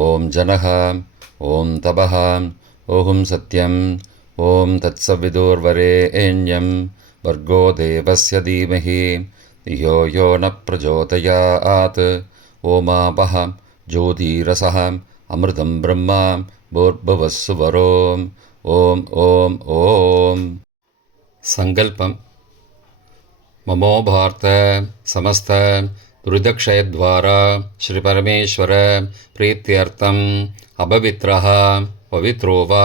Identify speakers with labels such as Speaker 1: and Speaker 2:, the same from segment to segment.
Speaker 1: ॐ जनः ॐ तपः ॐ सत्यम् ॐ तत्सविदुर्वरे एण्यं भर्गोदेवस्य धीमहि यो यो न प्रचोदयात्। ओमापः ज्योतिरसः ज्योतिरसहा अमृतं ब्रह्मां भोर्भुवत्सुवरोम् ॐ ॐ। सङ्कल्पम्। ममो भार्ता समस्त दुरिदक्षयद्वारा श्रीपरमेश्वर प्रीत्यर्थम् अपवित्रः पवित्रो वा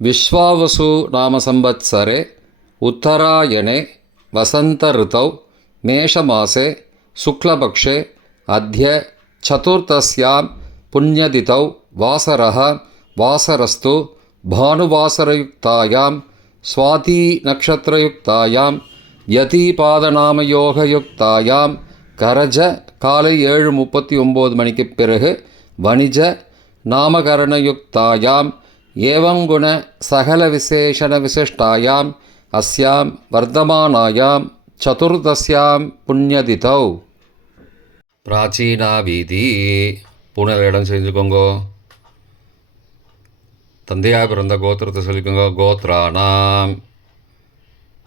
Speaker 1: विश्वावसु नामसंवत्सरे उत्तरायणे वसन्तऋतौ मेषमासे शुक्लपक्षे अद्य चतुर्थस्यां पुण्यतिथौ वासरः वासरस्तु भानुवासरयुक्तायां स्वातीनक्षत्रयुक्तायां யதிபாதநாமயோகயுக்தாயாம் கரஜ காலை ஏழு முப்பத்தி ஒம்பது மணிக்கு பிறகு வணிஜ நாமகரணயுக்தாயாம் ஏவங்குண சகல விசேஷண விசிஷ்டாயாம் அஸ்யாம் வர்த்தமானாயாம் சதுர்தஸ்யாம் புண்ணியதிதௌ பிராச்சீனா வீதி பூனல் இடம் செஞ்சுக்கோங்கோ. தந்தையாக பிறந்த கோத்திரத்தை சொல்லிக்கோங்க. கோத்ரானாம்.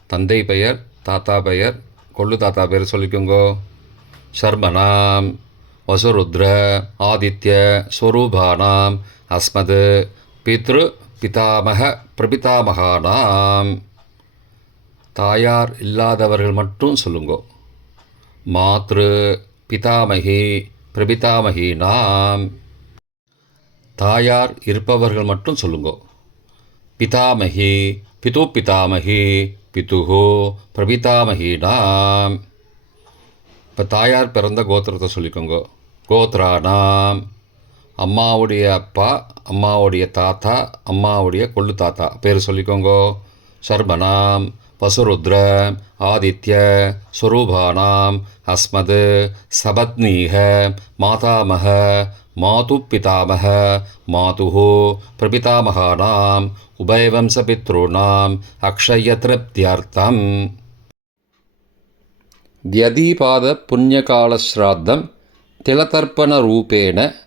Speaker 1: தந்தை பெயர் தாத்தா பெயர் கொள்ளு தாத்தா பெயர் சொல்லிக்கோங்கோ. சர்மனாம். வசுருத்ர ஆதித்ய ஸ்வரூபானாம். அஸ்மது பித்ரு பிதாமக பிரபிதாமகானாம். தாயார் இல்லாதவர்கள் மட்டும் சொல்லுங்கோ. மாத்ரு பிதாமகி பிரபிதாமகி நாம் தாயார் இருப்பவர்கள் மட்டும் சொல்லுங்கோ. பிதாமகி பிது பிதாமகி பிதுகோ பிரபிதாமகினாம். இப்போ தாயார் பிறந்த கோத்திரத்தை சொல்லிக்கோங்க. கோத்ரானாம். அம்மாவுடைய அப்பா அம்மாவுடைய தாத்தா அம்மாவுடைய கொள்ளு தாத்தா. பேர் சொல்லிக்கோங்கோ. சர்பனாம் வசுருத்ர ஆதித்ய ஸ்வரூபானாம் அஸ்மது சபத்னீக மாதாமக மாது பிதாமக மாது பிரபிதாமகானாம் உபயவம்சபித்ருணாம் அக்ஷய திருப்தியர்த்தம். தியதீபாத புண்ணியகாலஸ்ராத்தம் திலதர்ப்பண ரூபேண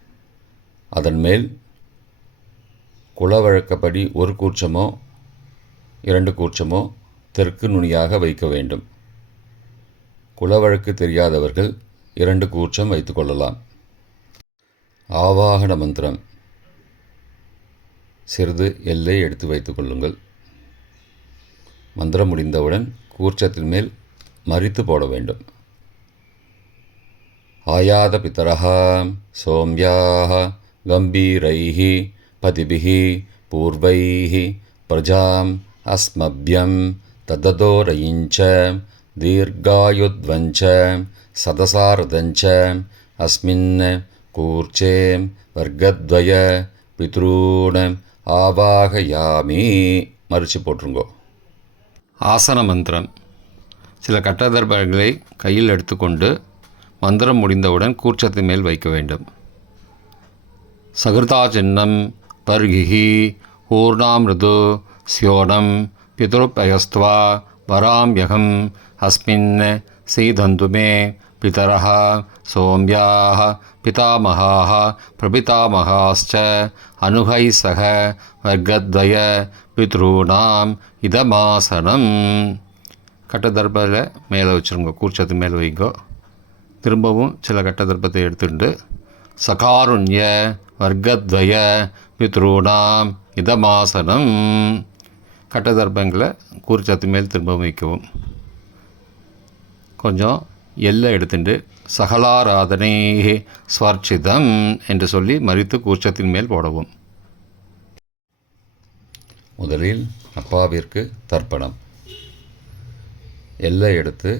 Speaker 1: அதன் மேல் குலவழக்கப்படி ஒரு கூச்சமோ இரண்டு கூச்சமோ தெற்கு நுனியாக வைக்க வேண்டும். குலவழக்கு தெரியாதவர்கள் இரண்டு கூச்சம் வைத்துக்கொள்ளலாம் ஆவாகன மந்திரம். சிறிது எல்லை எடுத்து வைத்துக் கொள்ளுங்கள். மந்திரம் முடிந்தவுடன் கூர்ச்சத்தின் மேல் மறித்து போட வேண்டும். ஆயாத பித்தரः சோம்யாக गम्भीरैः पतिभिः पूर्वैः प्रजाम् अस्मभ्यं तददोरयिञ्च दीर्घायुध्वञ्च सदसारदञ्च अस्मिन् कूर्चे वर्गद्वय பித்ரூண ஆவாகயாமி மறிச்சு போட்டுருங்கோ ஆசன மந்திரம் சில கட்டதர்பங்களை கையில் எடுத்துக்கொண்டு மந்திரம் முடிந்தவுடன் கூர்ச்சத்தின் மேல் வைக்க வேண்டும் சகிருதாச்சின்னம் பர்கிஹி ஊர்ணாமிருது ஸ்யோடம் பிதுருப்பயஸ்துவா வராம்யகம் அஸ்மின் சீதந்து மே பிதர சோமியா பிதாமகாः प्रपितामहाश्च அனுகை சக வர்க்கத்வய பித்ரூணாம் இதமாசனம். கட்டதர்பில் மேலே வச்சுருங்க கூர்ச்சத்து மேலே வைங்கோ. திரும்பவும் சில கட்டதர்பத்தை எடுத்துட்டு சகாருண்ய வர்க்கத்வய பித்ரூடாம் இதமாசனம். கட்டதர்ப்பங்களை கூர்ச்சத்து மேல் திரும்ப வைக்கவும். கொஞ்சம் எல்லை எடுத்துட்டு சகலாராதனை ஸ்வர்ச்சிதம் என்று சொல்லி மறித்து கூர்ச்சத்தின் மேல் போடவும். முதலில் அப்பாவிற்கு தர்ப்பணம். எல்லை எடுத்து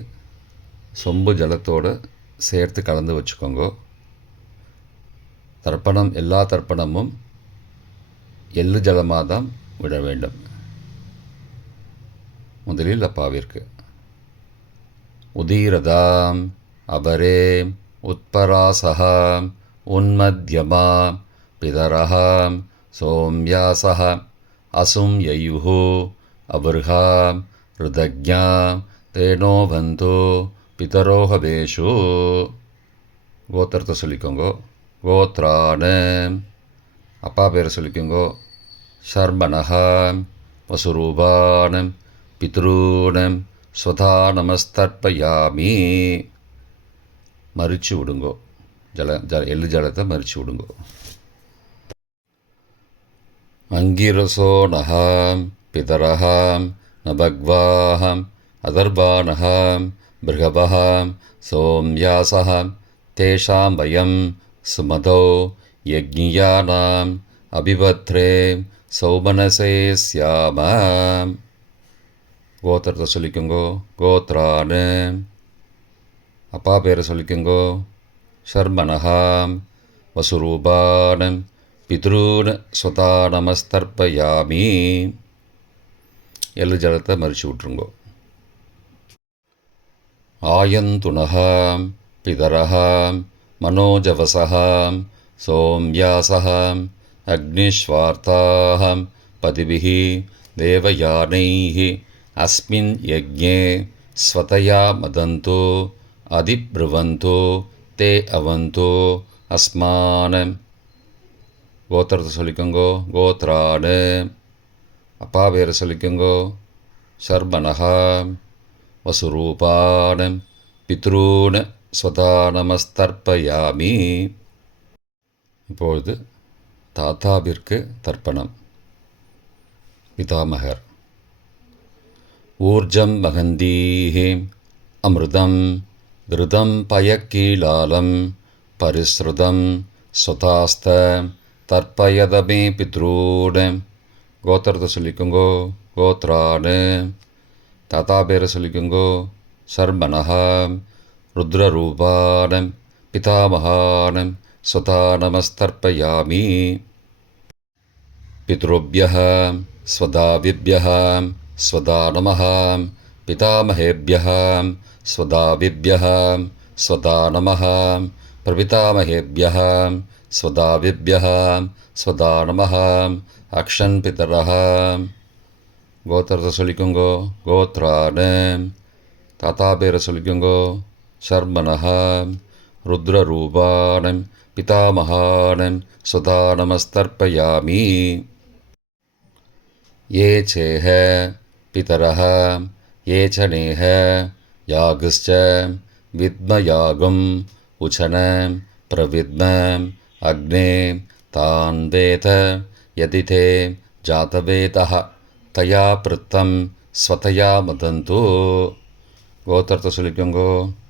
Speaker 1: சொம்பு ஜலத்தோடு சேர்த்து கலந்து வச்சுக்கோங்க. தர்ப்பணம் எல்லா தர்ப்பணமும் எள்ளு ஜலமாக தான் விட வேண்டும். முதலில் அப்பாவிற்கு உதீரதாம் அபரே உத்பராசः உன்மத்யமா பிதரः சோம்யாசः அசும் யயுः அபர்ஹா ருதஜ்ஞா தேனோ பந்தோ பிதரோஹவேஷு. கோத்திரத்தை சொல்லிக்கோங்க. கோத்ரான. அப்பா பேரை சொல்லிக்கோங்கோ. ஷர்மனஹா வசுரூபானம் பித்ரூனம் ஸ்வதா நமஸ்தர்ப்பயாமி மறிச்சு விடுங்கோ. ஜல ஜல எள்ளு ஜலத்தை மறிச்சு விடுங்கோ. அங்கிரசோ நகாம் பிதரஹாம் நபக்வாஹம் அதர்வானஹாம் பிருகபஹாம் சோம்யாசஹாம் தேஷாம் வயம் சுமதோ யஜ்ஞியானாம் அபிபத்ரே சௌமனசே சியாம கோத்திரத்தை சொல்லிக்கோங்கோ கோத்ரானு அப்பா பேரை சொல்லிக்கோங்கோ ஷர்மனஹாம் வசுரூபான் பித்ரூன் ஸ்வதா நமஸ்தர்ப்பயாமி எள்ளு ஜலத்தை மறிச்சு விட்ருங்கோ ஆயந்துணகாம் பிதரகாம் மனோஜவசகாம் சோம்யாசகாம் அக்னிஸ்வார்த்தாகம் பதிபிः தேவயானைः अस्मिन् यज्ञे स्वतया मदन्तो अधिब्रुवन्तो ते अवन्तो अस्मान् கோத்திரத்தை சொல்லிக்கோங்கோ கோத்ரானு அப்பா பேரை சொல்லிக்கோங்கோ சர்மனகா வசுரூபான பித்ரூன ஸ்வதா நமஸ்தர்ப்பயாமி இப்பொழுது தாத்தாவிற்கு தர்ப்பணம். பிதாமகர். ஊர்ஜம் வகந்தீஹே அமிர்தம் கிருதம் பயக்கீலாலம் பரிஸ்ருதம் சுதாஸ்த தர்ப்பயதமே பித்ரூட. கோத்திரத்தை சொல்லிக்கோங்கோ கோத்ரானு. தாத்தா பேரை சொல்லிக்கோங்கோ சர்மனஹா. ருத்ரரூபானம் பிதாமகானம் स्वता नमस्तर्पयामि पितृभ्यः स्वदाविभ्यः स्वदा नमः पितामहेभ्यः स्वदाविभ्यः स्वदा नमः प्रपितामहेभ्यः स्वदाविभ्यः स्वदा नमः अक्षन् पितरः கோத்திரத்தை சொல்லிக்கோங்கோ கோத்ரான தாத்தா பேரை சொல்லிக்கோங்கோ शर्मणः रुद्ररूपाणं पितामहानं सदा नमस्तर्पयामि ये चेह पितरः, ये च नेह यागश्च विद्मयागम् उचन प्रविद्म अग्ने तान् वेत यदि ते जातवेतः, तया पृत्तं स्वतया मदन्तु। गोतर्तसुलिप्यङ्गो।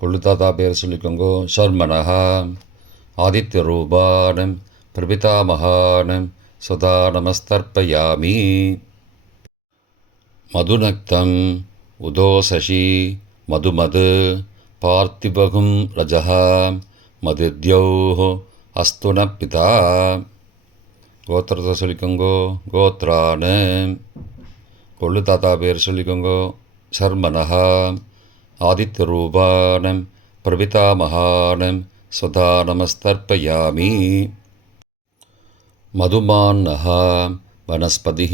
Speaker 1: கொள்ளுத்தாத்தா பேர் சொல்லிக்கோங்க ஷர்மனஹா ஆதித்ய ரூபானம் பிரபிதாமகானம் சுதா நமஸ்தர்ப்பயாமி மதுநக்தம் உதோசசி மதுமது பார்த்திபகும் ரஜः மதுத்யோ அஸ்து ந பிதா கோத்திரத்தை சொல்லிக்கோங்கோ கோத்ரானு கொள்ளு தாத்தா பேர் சொல்லிக்கோங்கோ சர்மனஹா ஆதித்யரூபானம் பிரபிதாமகானம் சுதா நமஸ்தர்ப்பயாமி मधुमान्नः वनस्पतिः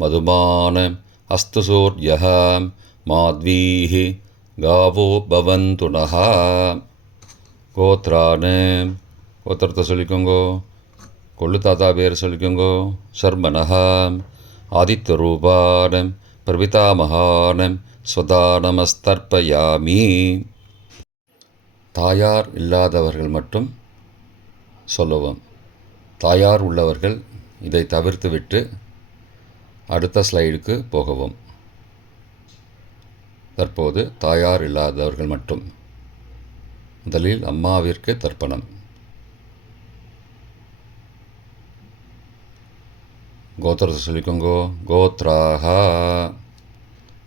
Speaker 1: मधुमान् अस्तु सूर्यः माध्वीः गावो भवन्तु नः கோத்ரான் கோத்திரத்தை சொல்லிக்கோங்கோ கொள்ளு தாத்தா பேர் சொல்லிக்கோங்கோ சர்மனஹா ஆதித்ய ரூபானம் பிரபிதாமகானம் ஸ்வதா தாயார் இல்லாதவர்கள் மட்டும் சொல்லுவோம் தாயார் உள்ளவர்கள் இதை தவிர்த்துவிட்டு அடுத்த ஸ்லைடுக்கு போகவும். தற்போது தாயார் இல்லாதவர்கள் மட்டும் முதலில் அம்மாவிற்கு தர்ப்பணம். கோத்திரத்தை சொல்லிக்கோங்கோ கோத்ராகா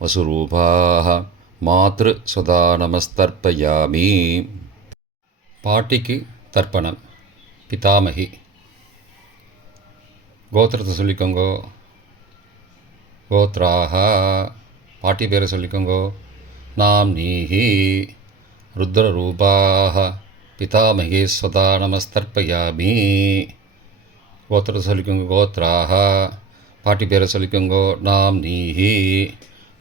Speaker 1: வசுரூபாக மாத்ரு ஸ்வதா நமஸ்தர்ப்பயாமி. பாட்டிக்கு தர்ப்பணம். பிதாமகி. கோத்திரத்தை சொல்லிக்கோங்கோ. கோத்ராக பாட்டி பேரை சொல்லிக்கோங்கோ. நாம் நீஹி ருத்ரரூபாக பிதாமகி ஸ்வதா நமஸ்தர்ப்பயாமி. கோத்திரத்தை சொல்லிக்கோங்க. கோத்ராக பாட்டி பேரை சொல்லிக்கோங்கோ. நாம் நீஹி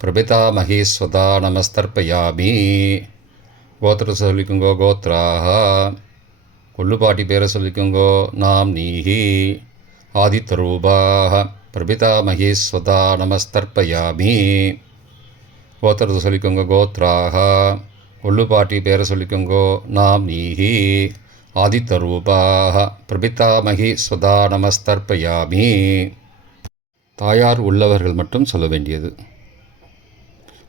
Speaker 1: பிரபிதா மகேஸ்வதா நமஸ்தர்ப்பயாமி கோத்திர சொல்லிக்குங்கோ கோத்ராக கொள்ளுபாட்டி பேரை சொல்லிக்கோங்கோ நாம் நீஹி ஆதித்தரூபாக பிரபிதா மகேஸ்வதா நமஸ்தர்ப்பயாமி கோத்திரத்தை சொல்லிக்குங்கோ கோத்ராக கொள்ளுபாட்டி பேரை சொல்லிக்கோங்கோ நாம் நீஹி ஆதித்தரூபாக பிரபிதா பிரபிதாமகி ஸ்வதா நமஸ்தர்ப்பயாமி தாயார் உள்ளவர்கள் மட்டும் சொல்ல வேண்டியது.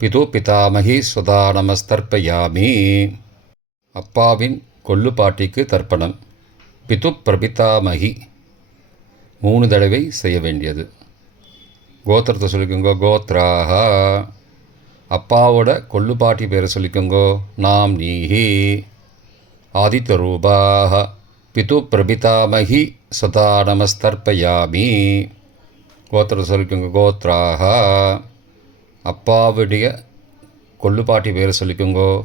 Speaker 1: பிது பிதாமகி ஸ்வதா நமஸ்தர்ப்பயாமி. அப்பாவின் கொள்ளு பாட்டிக்கு தர்ப்பணம். பிது பிரபிதாமகி. மூணு தடவை செய்ய வேண்டியது. கோத்திரத்தை சொல்லிக்கோங்க கோத்ராக அப்பாவோட கொள்ளு பாட்டி பேரை சொல்லிக்கோங்கோ நாம் நீஹி ஆதித்த ரூபாக பிது பிரபிதாமகி சதா நமஸ்தர்ப்பயாமி. கோத்திரத்தை சொல்லிக்கோங்க கோத்ராக அப்பாவுடைய கொள்ளு பாட்டி பேரை சொல்லிக்கோங்கோ.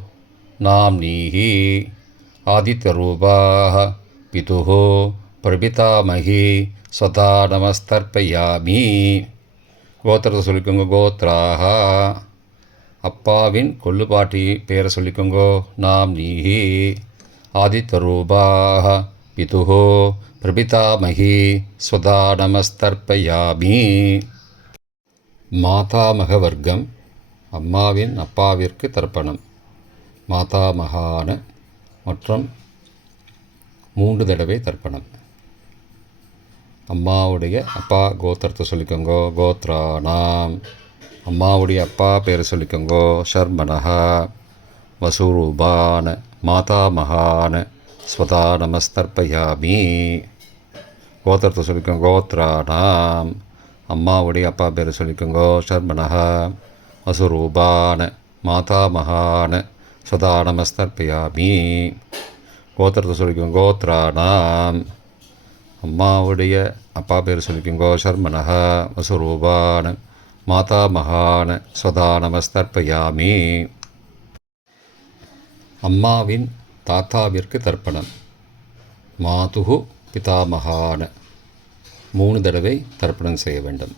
Speaker 1: நாம் நீஹி ஆதித்ய ரூபாக பிதுஹோ பிரபிதாமகி ஸ்வதா நமஸ்தர்ப்பயாமி. கோத்திரத்தை சொல்லிக்கோங்க கோத்ராக அப்பாவின் கொள்ளுபாட்டி பேரை சொல்லிக்கோங்கோ. நாம் நீஹி ஆதித்த ரூபாக பிதுஹோ பிரபிதாமகி ஸ்வதா நமஸ்தர்ப்பயாமி. மாதாமக வர்க்கம் அம்மாவின் அப்பாவிற்கு தர்ப்பணம். மாதாமகான மற்றும் மூன்று தடவை தர்ப்பணம். அம்மாவுடைய அப்பா கோத்திரத்தை சொல்லிக்கோங்கோ கோத்ரானாம். அம்மாவுடைய அப்பா பேரை சொல்லிக்கோங்கோ ஷர்மனஹா வசூரூபான மாதாமகான ஸ்வதா நமஸ்தர்பயாமி கோத்திரத்தை சொல்லிக்கோங்க கோத்ரானாம். அம்மாவுடைய அப்பா பேர் சொல்லிக்கோங்கோ. ஷர்மனஹா வசுரூபான மாதாமகான சதா நமஸ்தர்ப்பயாமி. கோத்திரத்தை சொல்லிக்கும் கோத்ரானாம். அம்மாவுடைய அப்பா பேர் சொல்லிக்கோங்கோ ஷர்மனஹ வசுரூபான மாதாமகான சதா நமஸ்தர்ப்பயாமி. அம்மாவின் தாத்தாவிற்கு தர்ப்பணம். மாதுகு பிதாமகான மூணு தடவை தர்ப்பணம் செய்ய வேண்டும்.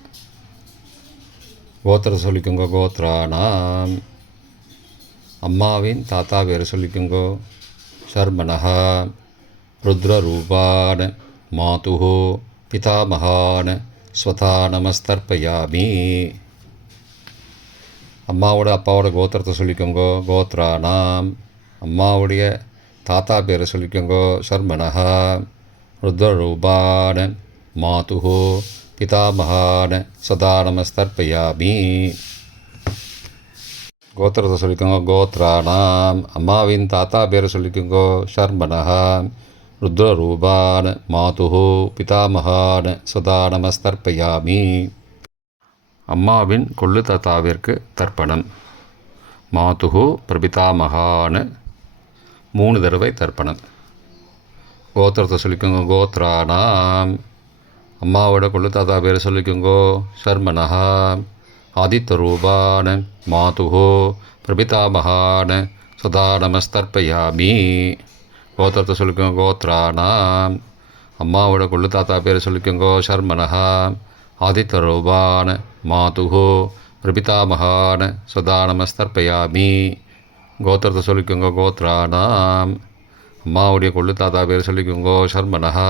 Speaker 1: கோத்திர சொல்லிக்கோங்க கோத்ரானாம். அம்மாவின் தாத்தா பேர் சொல்லிக்கோங்கோ ஷர்மனஹா ருத்ரரூபான மாதுஹோ பிதாமகான் ஸ்வதா நமஸ்தர்ப்பயாமி. அம்மாவோட அப்பாவோட கோத்திரத்தை சொல்லிக்கோங்கோ கோத்ரானாம். அம்மாவுடைய தாத்தா பேரை சொல்லிக்கோங்கோ ஷர்மனஹா ருத்ரரூபான மாதுஹோ பிதாமகான சதா நமஸ்தர்ப்பயாமி கோத்திரத்தை சொல்லிக்கோங்க கோத்ராணாம் அம்மாவின் தாத்தா பேரை சொல்லிக்கோங்கோ ஷர்மனஹா ருத்ரரூபான மாது பிதாமகான் சதா நமஸ்தர்ப்பயாமி அம்மாவின் கொள்ளு தாத்தாவிற்கு தர்ப்பணம் மாது பிரபிதாமகான் மூணு தடவை தர்ப்பணம் கோத்திரத்தை சொல்லிக்கோங்க கோத்ராணாம் அம்மாவோட கொள்ளு தாத்தா பேரை சொல்லிக்கோங்கோ. சர்மனஹா ஆதித்த ரூபான மாதுஹோ பிரபிதாமகான சதா நமஸ்தர்ப்பயாமி கோத்திரத்தை சொல்லிக்கோங்க கோத்ரானாம். அம்மாவோட கொள்ளு தாத்தா பேரை சொல்லிக்கோங்கோ சர்மனஹா ஆதித்த ரூபான மாதுஹோ பிரபிதாமகான சதா நமஸ்தர்ப்பயாமி கோத்திரத்தை சொல்லிக்கோங்க கோத்ரானாம். அம்மாவுடைய கொள்ளு தாத்தா பேர் சொல்லிக்கோங்கோ சர்மனஹா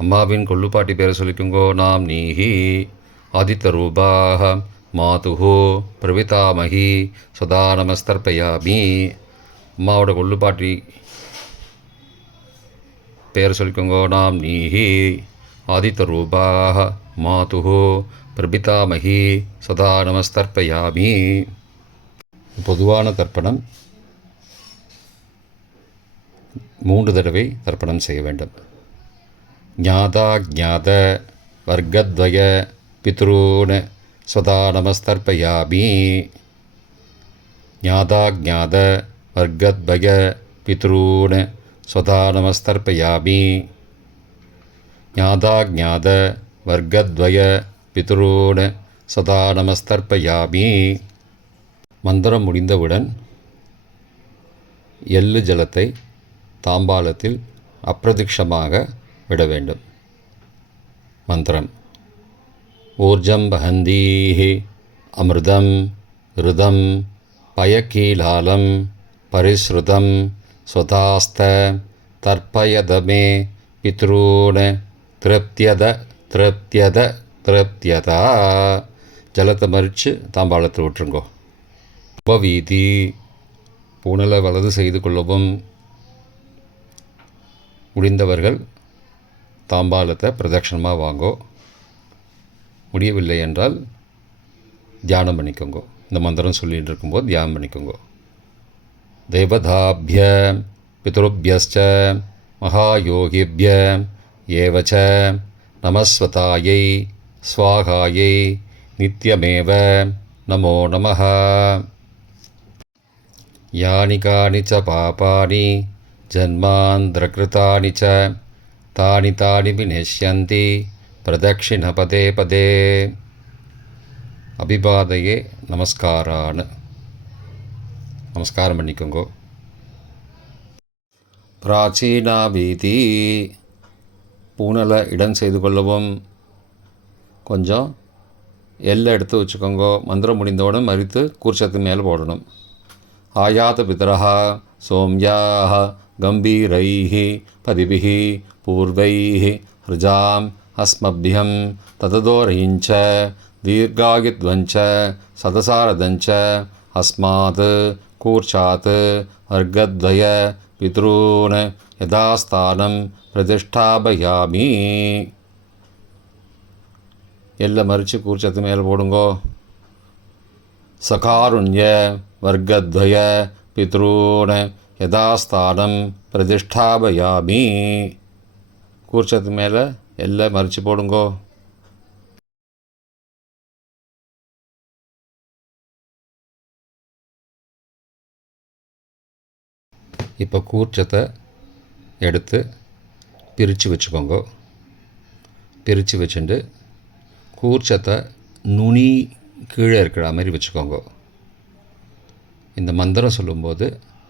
Speaker 1: அம்மாவின் கொள்ளுப்பாட்டி பேரை சொல்லிக்கோங்கோ நாம் நீஹி ஆதித்த ரூபாக மாதுஹோ பிரவிதாமகி சதா நமஸ்தர்பயாமி அம்மாவோட கொள்ளுப்பாட்டி பேர் சொல்லிக்கோங்கோ நாம் நீஹி ஆதித்த ரூபாக மாதுஹோ பிரபிதாமகி சதா நமஸ்தர்பயாமி பொதுவான தர்ப்பணம் மூன்று தடவை தர்ப்பணம் செய்ய வேண்டும். ஞாதா ஜாத வர்க்கத்வய பித்ரூன் ஸ்வதா நமஸ்தர்ப்பயாமி ஞாதா ஜாத வர்க்கத்வய பித்ரூன் ஸ்வதா நமஸ்தர்ப்பயாமி ஞாதா ஜாத வர்க்கத்வய பித்ரூன் சதா மந்திரம் முடிந்தவுடன் எள்ளு ஜலத்தை தாம்பாலத்தில் அப்பிரதிக்ஷமாக விட வேண்டும் மந்திரம். ஊர்ஜம் பகந்தீஹி அமிர்தம் ருதம் பயக்கீலாலம் பரிஸ்ருதம் ஸ்வதாஸ்த தர்ப்பயதமே பித்ரூன் திருப்தியத திருப்தியத திருப்தியதா. ஜலத்தை மறித்து தாம்பாளத்தை விட்டுருங்கோ. உபவீதி. பூனலை வலது செய்து கொள்ளவும் முடிந்தவர்கள் தாம்பாலத்தை பிரதட்சணமாக வாங்கோ. முடியவில்லை என்றால் தியானம் பண்ணிக்கோங்கோ. இந்த மந்திரம் சொல்லிகிட்டு இருக்கும்போது தியானம் பண்ணிக்கோங்கோ. தேவதாபிய பித்ருபியஸ்ச மகாயோகிபிய ஏவச்ச நமஸ்வதாயை ஸ்வாகாயை நித்தியமேவ நமோ நம யானி ச பாபானி ஜன்மாந்திரகிருத்தானி ச तानि तानि विनश्यन्ति प्रदक्षिणपदे पदे அபிபாதையே நமஸ்காரான்னு நமஸ்காரம் பண்ணிக்கோங்கோ பிராச்சீனா வீதி பூனலை இடம் செய்து கொள்ளவும் கொஞ்சம் எல்லை எடுத்து வச்சுக்கோங்கோ மந்திரம் முடிந்தவுடன் மறித்து கூர்ச்சத்து மேலே போடணும் ஆயாத பிதரः சோம்யாः गम्भीरैः पदिभिः पूर्वैः हृजाम् अस्मभ्यं ततदोरयिञ्च दीर्घायुध्वञ्च सदसारदञ्च अस्मात् कूर्चात् अर्घद्वय पितॄन् यथास्थानं प्रतिष्ठापयामि எல்லாம் மறித்து கூர்ச்சத்து மேலே போடுங்கோ சகாருண்ய வர்க்கத்வய பித்ரூன் யதாஸ்தானம் பிரதிஷ்டாபயாமி. கூர்ச்சத்து மேலே எல்லாம் மறித்து போடுங்கோ. இப்போ கூர்ச்சத்தை எடுத்து பிரித்து வச்சுக்கோங்க. பிரித்து வச்சுட்டு கூர்ச்சத்தை நுனி கீழே இருக்கிற மாதிரி வச்சுக்கோங்க. இந்த மந்திரம் சொல்லும்போது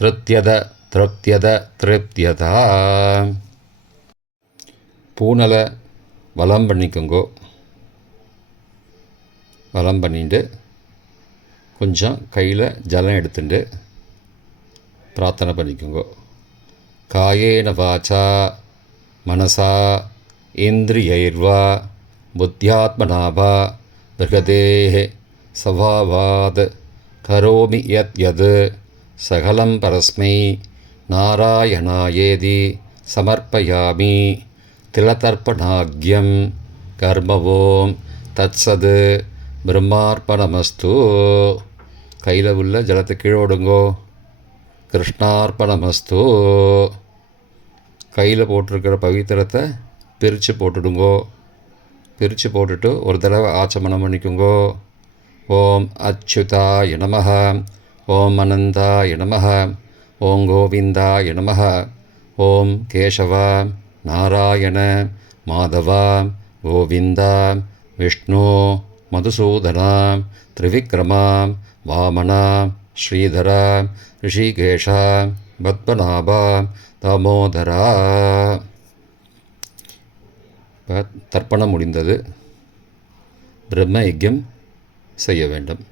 Speaker 1: திருத்தியத திருப்தியத திருப்தியதா பூனலை வளம் பண்ணிக்கோங்கோ. வளம் பண்ணிட்டு கொஞ்சம் கையில் ஜலம் எடுத்துட்டு பிரார்த்தனை பண்ணிக்கோங்கோ. காயேன வாச்சா மனசா இந்திரியைர்வா புத்தியாத்மனாவா மிருகதேஹே சவாவாத் கரோமி யத் யது. சகலம் பரஸ்மை நாராயணாயேதி சமர்ப்பயாமி திலதர்ப்பணாக்கியம் கர்மவோம் தத்சது பிரம்மார்ப்பணமஸ்து. கையில் உள்ள ஜலத்தை கீழோடுங்கோ கிருஷ்ணார்ப்பணமஸ்து. கையில் போட்டிருக்கிற பவித்திரத்தை பிரித்து போட்டுடுங்கோ. பிரித்து போட்டுட்டு ஒரு தடவை ஆச்சமணம் பண்ணிக்குங்கோ. ஓம் அச்சுதா நமஹா. ஓம் அனந்தாய நம ஓம் கோவிந்தாய நம ஓம் கேசவா. நாராயண. மாதவா. கோவிந்தா. விஷ்ணு. மதுசூதனா. திரிவிக்ரமா. வாமனா. ஸ்ரீதரா. ரிஷிகேஷா. பத்மநாபா. தாமோதரா. இப்போ தர்ப்பணம் முடிந்தது. பிரம்ம யஜ்யம் செய்ய வேண்டும்.